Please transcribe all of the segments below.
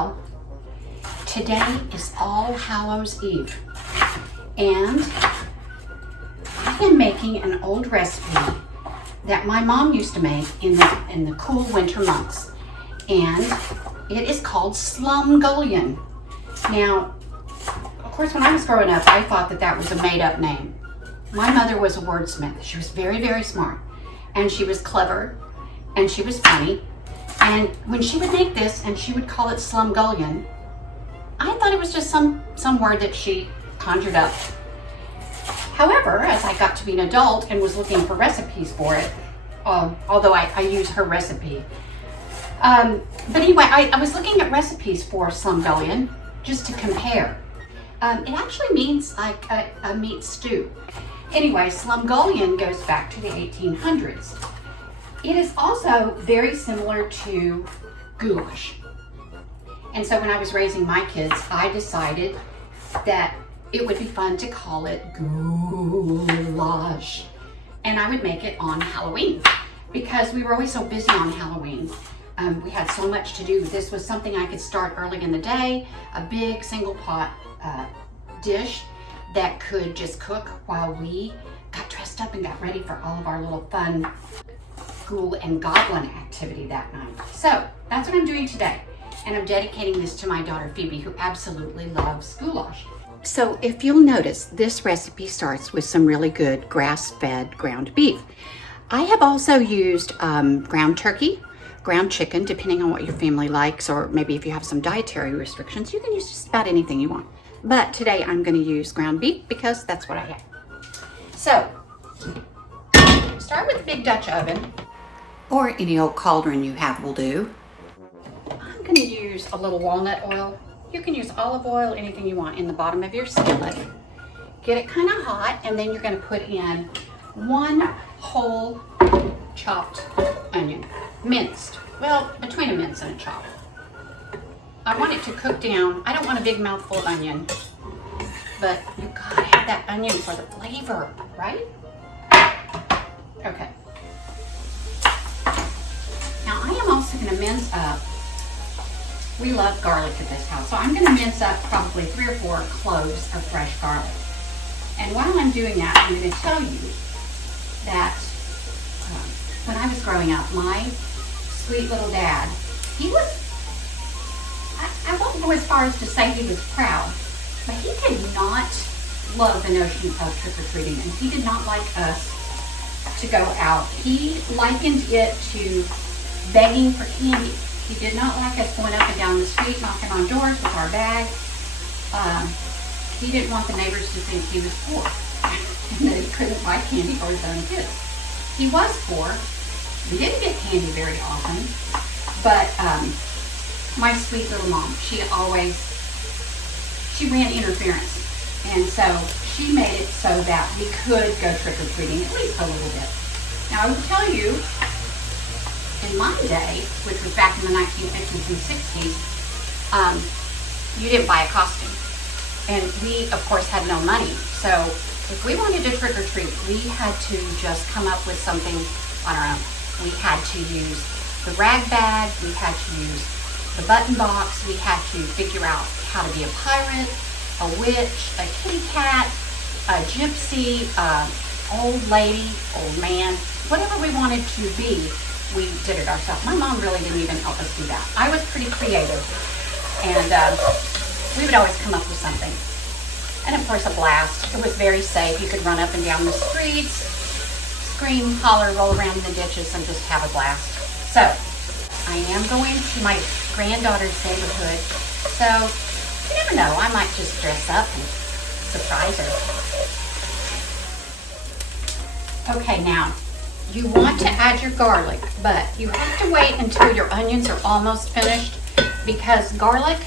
Well, today is All Hallows Eve, and I am making an old recipe that my mom used to make in the cool winter months, and it is called Slumgullion. Now, of course, when I was growing up, I thought that was a made-up name. My mother was a wordsmith. She was very, very smart, and she was clever, and she was funny. And when she would make this and she would call it Slumgullion, I thought it was just some word that she conjured up. However, as I got to be an adult and was looking for recipes for it, although I use her recipe. But anyway, I was looking at recipes for Slumgullion just to compare. It actually means like a meat stew. Anyway, Slumgullion goes back to the 1800s. It is also very similar to goulash. And so when I was raising my kids, I decided that it would be fun to call it goulash. And I would make it on Halloween because we were always so busy on Halloween. We had so much to do. This was something I could start early in the day, a big single pot dish that could just cook while we got dressed up and got ready for all of our little fun ghoul and goblin activity that night. So that's what I'm doing today. And I'm dedicating this to my daughter Phoebe, who absolutely loves goulash. So if you'll notice, this recipe starts with some really good grass-fed ground beef. I have also used ground turkey, ground chicken, depending on what your family likes, or maybe if you have some dietary restrictions, you can use just about anything you want. But today I'm going to use ground beef because that's what I have. So start with a big Dutch oven, or any old cauldron you have will do. I'm going to use a little walnut oil. You can use olive oil, anything you want, in the bottom of your skillet. Get it kind of hot, and then you're going to put in one whole chopped onion, minced. Well, between a mince and a chop. I want it to cook down. I don't want a big mouthful of onion, but you gotta have that onion for the flavor, right? Okay. Now I am also gonna mince up, we love garlic at this house, so I'm gonna mince up probably 3 or 4 cloves of fresh garlic. And while I'm doing that, I'm gonna tell you that when I was growing up, my sweet little dad, he was, I won't go as far as to say he was proud, but he did not love the notion of trick-or-treating, and he did not like us to go out. He likened it to begging for candy. He did not like us going up and down the street knocking on doors with our bag. He didn't want the neighbors to think he was poor and that he couldn't buy candy for his own kids. He was poor. We didn't get candy very often, but my sweet little mom, she ran interference. And so she made it so that we could go trick-or-treating at least a little bit. Now I will tell you, in my day, which was back in the 1950s and 60s, you didn't buy a costume. And we, of course, had no money. So if we wanted to trick-or-treat, we had to just come up with something on our own. We had to use the rag bag, we had to use the button box, we had to figure out how to be a pirate, a witch, a kitty cat, a gypsy, old lady, old man, whatever we wanted to be, we did it ourselves. My mom really didn't even help us do that. I was pretty creative, and we would always come up with something. And of course, a blast. It was very safe. You could run up and down the streets, scream, holler, roll around in the ditches, and just have a blast. So I am going to my granddaughter's neighborhood, so you never know, I might just dress up and surprise her. Okay, now, you want to add your garlic, but you have to wait until your onions are almost finished, because garlic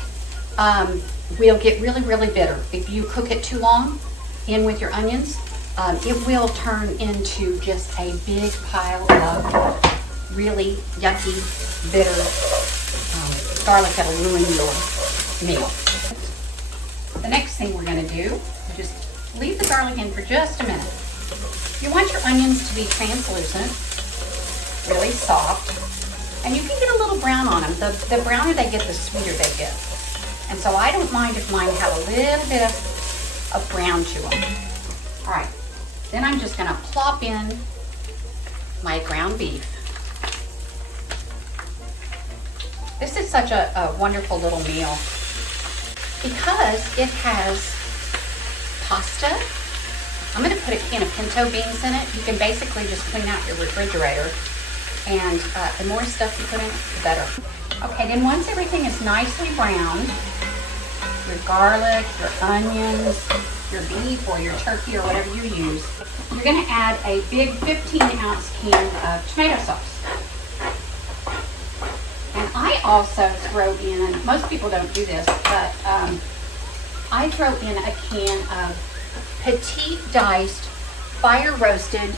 will get really, really bitter. If you cook it too long in with your onions, it will turn into just a big pile of really yucky, bitter garlic that'll ruin your meal. The next thing we're going to do is just leave the garlic in for just a minute. You want your onions to be translucent, really soft, And you can get a little brown on them. The browner they get, the sweeter they get. And so I don't mind if mine have a little bit of brown to them. All right, then I'm just gonna plop in my ground beef. This is such a wonderful little meal because it has pasta. I'm gonna put a can of pinto beans in it. You can basically just clean out your refrigerator, and the more stuff you put in it, the better. Okay, then once everything is nicely browned, your garlic, your onions, your beef or your turkey or whatever you use, you're gonna add a big 15-ounce can of tomato sauce. And I also throw in, most people don't do this, but I throw in a can of petite diced, fire roasted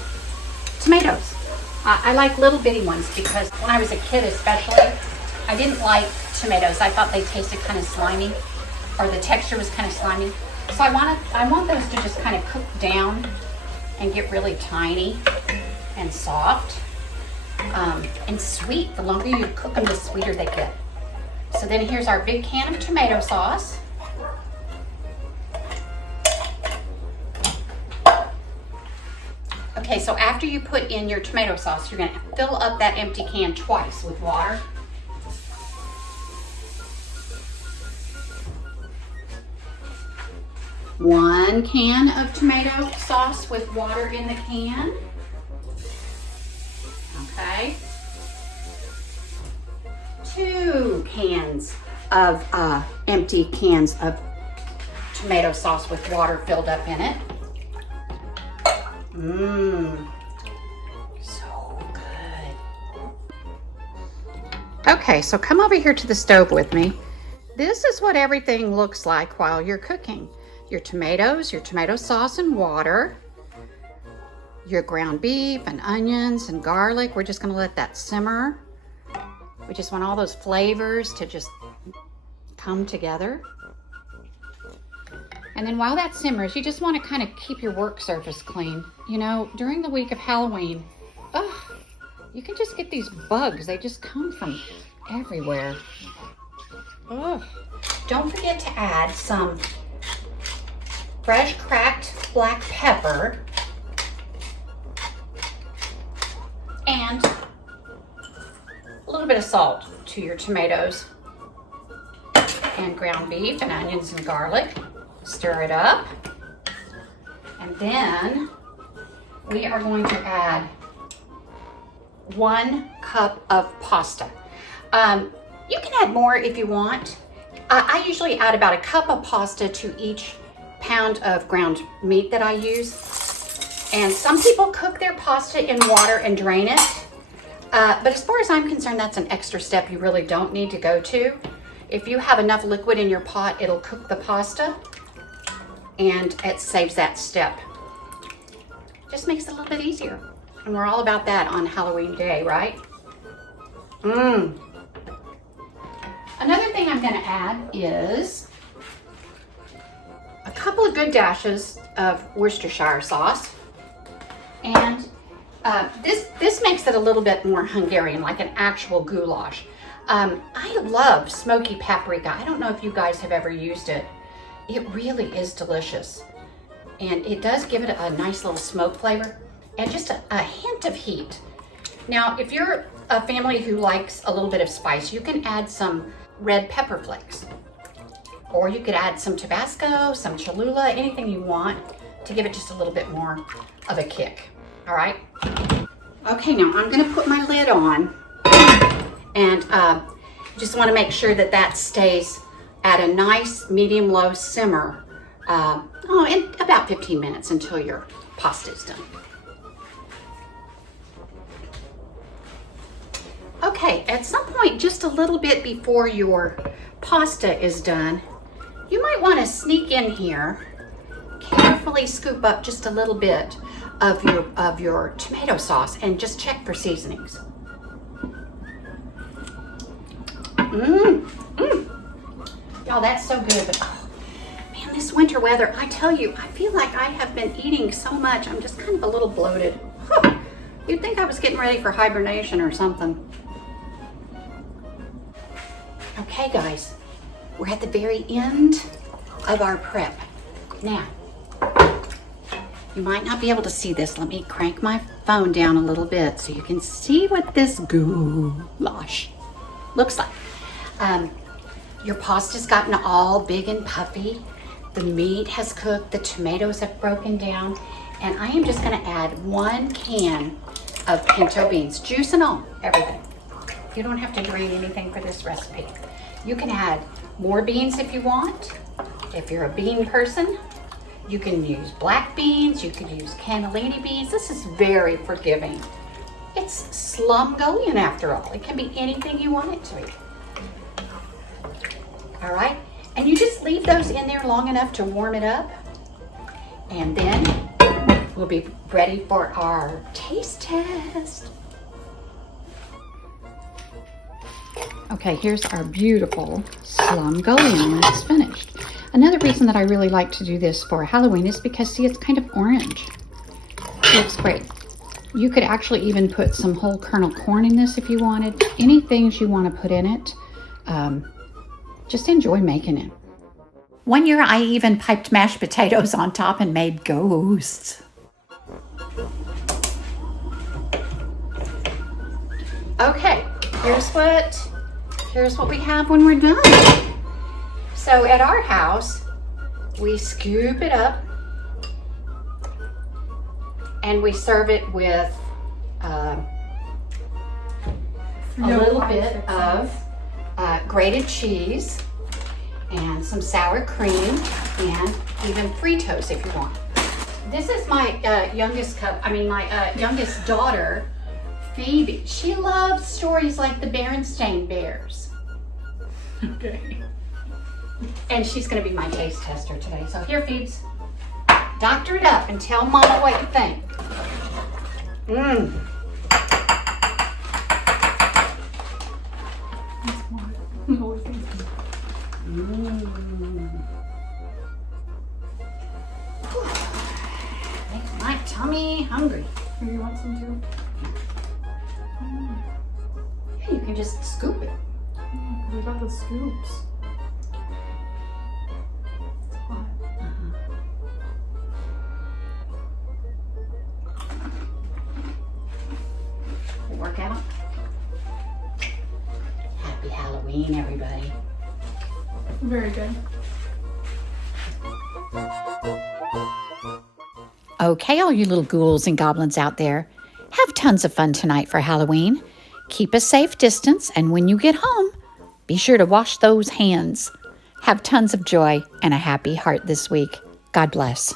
tomatoes. I like little bitty ones because when I was a kid especially, I didn't like tomatoes. I thought they tasted kind of slimy, or the texture was kind of slimy. So I want those to just kind of cook down and get really tiny and soft and sweet. The longer you cook them, the sweeter they get. So then here's our big can of tomato sauce. Okay, so after you put in your tomato sauce, you're gonna fill up that empty can twice with water. One can of tomato sauce with water in the can. Okay. 2 cans of empty cans of tomato sauce with water filled up in it. Mmm, so good. Okay, so come over here to the stove with me. This is what everything looks like while you're cooking. Your tomatoes, your tomato sauce and water, your ground beef and onions and garlic. We're just gonna let that simmer. We just want all those flavors to just come together. And then while that simmers, you just want to kind of keep your work surface clean. You know, during the week of Halloween, you can just get these bugs. They just come from everywhere. Don't forget to add some fresh cracked black pepper and a little bit of salt to your tomatoes and ground beef and onions and garlic. Stir it up, and then we are going to add 1 cup of pasta. You can add more if you want. I usually add about 1 cup of pasta to each pound of ground meat that I use. And some people cook their pasta in water and drain it. But as far as I'm concerned, that's an extra step you really don't need to go to. If you have enough liquid in your pot, it'll cook the pasta and it saves that step. Just makes it a little bit easier. And we're all about that on Halloween day, right? Another thing I'm gonna add is a couple of good dashes of Worcestershire sauce. And this makes it a little bit more Hungarian, like an actual goulash. I love smoky paprika. I don't know if you guys have ever used it. It really is delicious. And it does give it a nice little smoke flavor and just a hint of heat. Now, if you're a family who likes a little bit of spice, you can add some red pepper flakes. Or you could add some Tabasco, some Cholula, anything you want to give it just a little bit more of a kick. All right? Okay, now I'm gonna put my lid on and just wanna make sure that that stays at a nice medium-low simmer in about 15 minutes until your pasta is done. Okay, at some point just a little bit before your pasta is done, you might want to sneak in here, carefully scoop up just a little bit of your tomato sauce and just check for seasonings. Y'all, that's so good. But oh, man, this winter weather, I tell you, I feel like I have been eating so much. I'm just kind of a little bloated. You'd think I was getting ready for hibernation or something. Okay, guys, we're at the very end of our prep. Now, you might not be able to see this. Let me crank my phone down a little bit so you can see what this goulash looks like. Your pasta's gotten all big and puffy. The meat has cooked, the tomatoes have broken down, and I am just gonna add 1 can of pinto beans, juice and all, everything. You don't have to drain anything for this recipe. You can add more beans if you want. If you're a bean person, you can use black beans, you could use cannellini beans. This is very forgiving. It's Slumgullion after all. It can be anything you want it to be. All right, and you just leave those in there long enough to warm it up, and then we'll be ready for our taste test. Okay, here's our beautiful Slumgullion when it's finished. Another reason that I really like to do this for Halloween is because, see, it's kind of orange. It looks great. You could actually even put some whole kernel corn in this if you wanted. Any things you want to put in it. Just enjoy making it. One year I even piped mashed potatoes on top and made ghosts. Okay, here's what we have when we're done. So at our house, we scoop it up and we serve it with a little bit of grated cheese and some sour cream and even Fritos if you want. This is my youngest daughter, Phoebe. She loves stories like the Berenstain Bears. Okay. And she's gonna be my taste tester today. So here, Phoebes, doctor it up and tell Mama what you think. Makes my tummy hungry. Do you want some too? Yeah, you can just scoop it. Yeah, we got the scoops. It's hot. Workout. Happy Halloween, everybody. Very good. Okay, all you little ghouls and goblins out there, have tons of fun tonight for Halloween. Keep a safe distance, and when you get home, be sure to wash those hands. Have tons of joy and a happy heart this week. God bless.